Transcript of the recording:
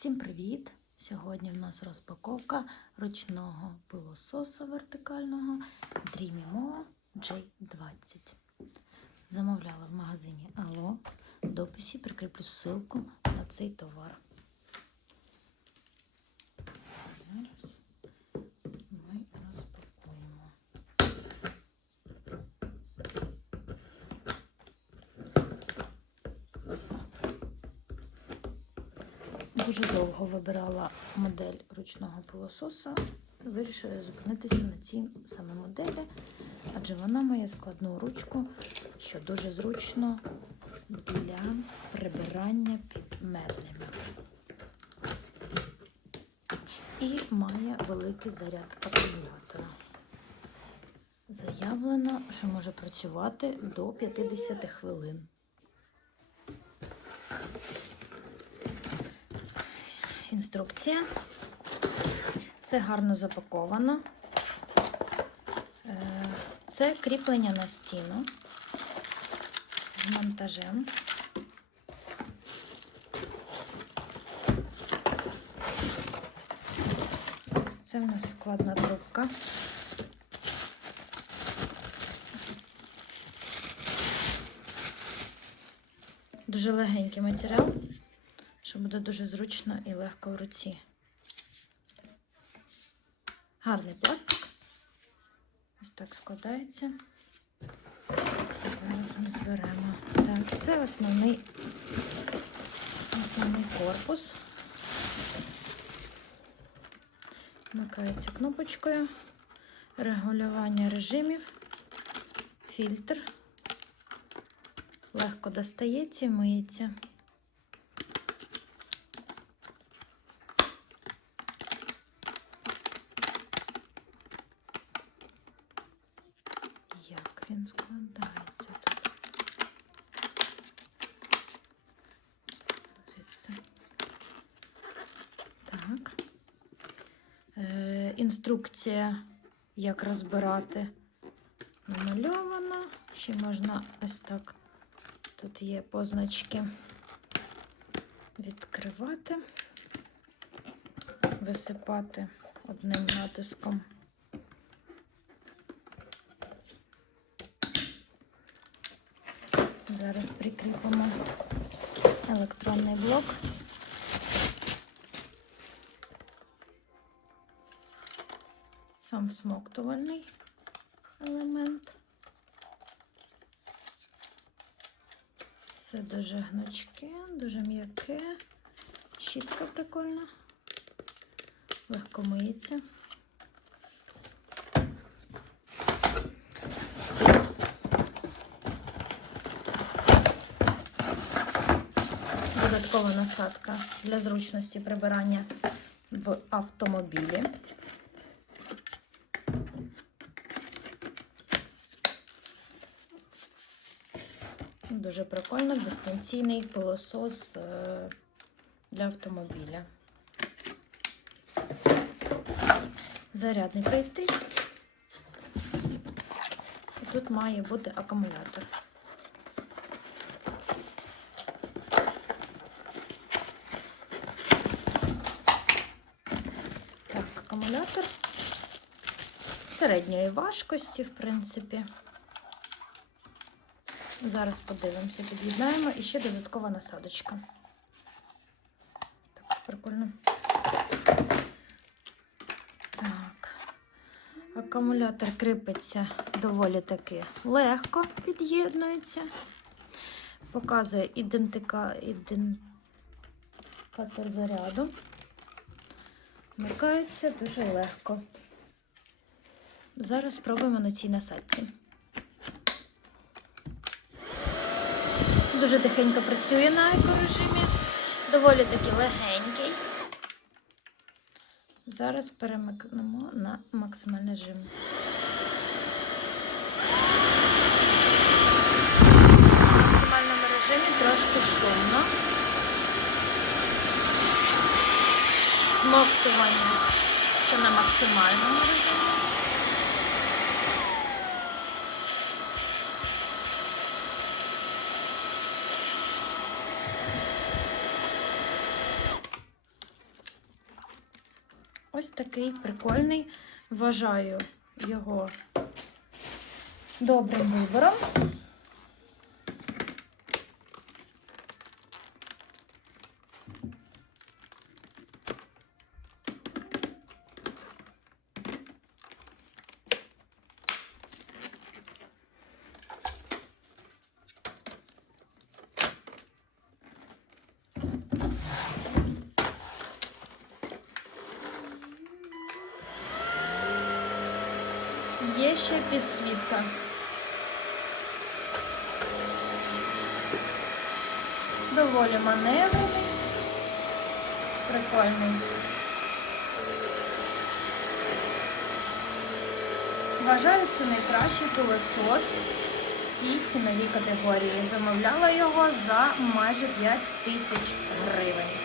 Всім привіт! Сьогодні в нас розпаковка ручного пилососа вертикального Dreamimo J20. Замовляла в магазині Алло. В дописі прикріплю ссылку на цей товар. Зараз ми розпакуємо. Дуже довго вибирала модель ручного пилососа. Вирішила зупинитися на цій саме моделі, адже вона має складну ручку, що дуже зручно для прибирання під меблями. І має великий заряд акумулятора. Заявлено, що може працювати до 50 хвилин. Інструкція. Все гарно запаковано. Е, Це кріплення на стіну з монтажем. Це в нас складна трубка. Дуже легенький матеріал буде дуже зручно і легко в руці. Гарний пластик. Ось так складається. Зараз ми зберемо. Так, це основний, основний корпус. Вмикається кнопочкою, регулювання режимів, фільтр. Легко достається і миється. Як він складається? Так. Е, інструкція, як розбирати, намальована. Ще можна ось так. Тут є позначки відкривати, висипати одним натиском. Зараз прикріпимо електронний блок. Сам смоктувальний елемент. Все дуже гнучке, дуже м'яке, щітка прикольна, легко миється. Додаткова насадка для зручності прибирання в автомобілі. Дуже прикольно дистанційний пилосос е, для автомобіля. Зарядний пристрій. І тут має бути акумулятор. Так, акумулятор середньої важкості, в принципі. Зараз подивимося, під'єднаємо і ще додаткова насадочка. Так, прикольно. Так, акумулятор кріпиться доволі таки легко, під'єднується. Показує ідентика, ідентикатор заряду. Вмикається дуже легко. Зараз спробуємо на цій насадці. Дуже тихенько працює на екорежимі, доволі таки легенький. Зараз перемикнемо на максимальний режим. В максимальному режимі трошки шумно. Смоктування ще на максимальному режимі. Ось такий прикольний. Вважаю його добрим вибором. Є ще підсвітка. Доволі маневрений, прикольний. Вважаю, це найкращий пилосос цій ціновій категорії. Замовляла його за майже 5 тисяч гривень.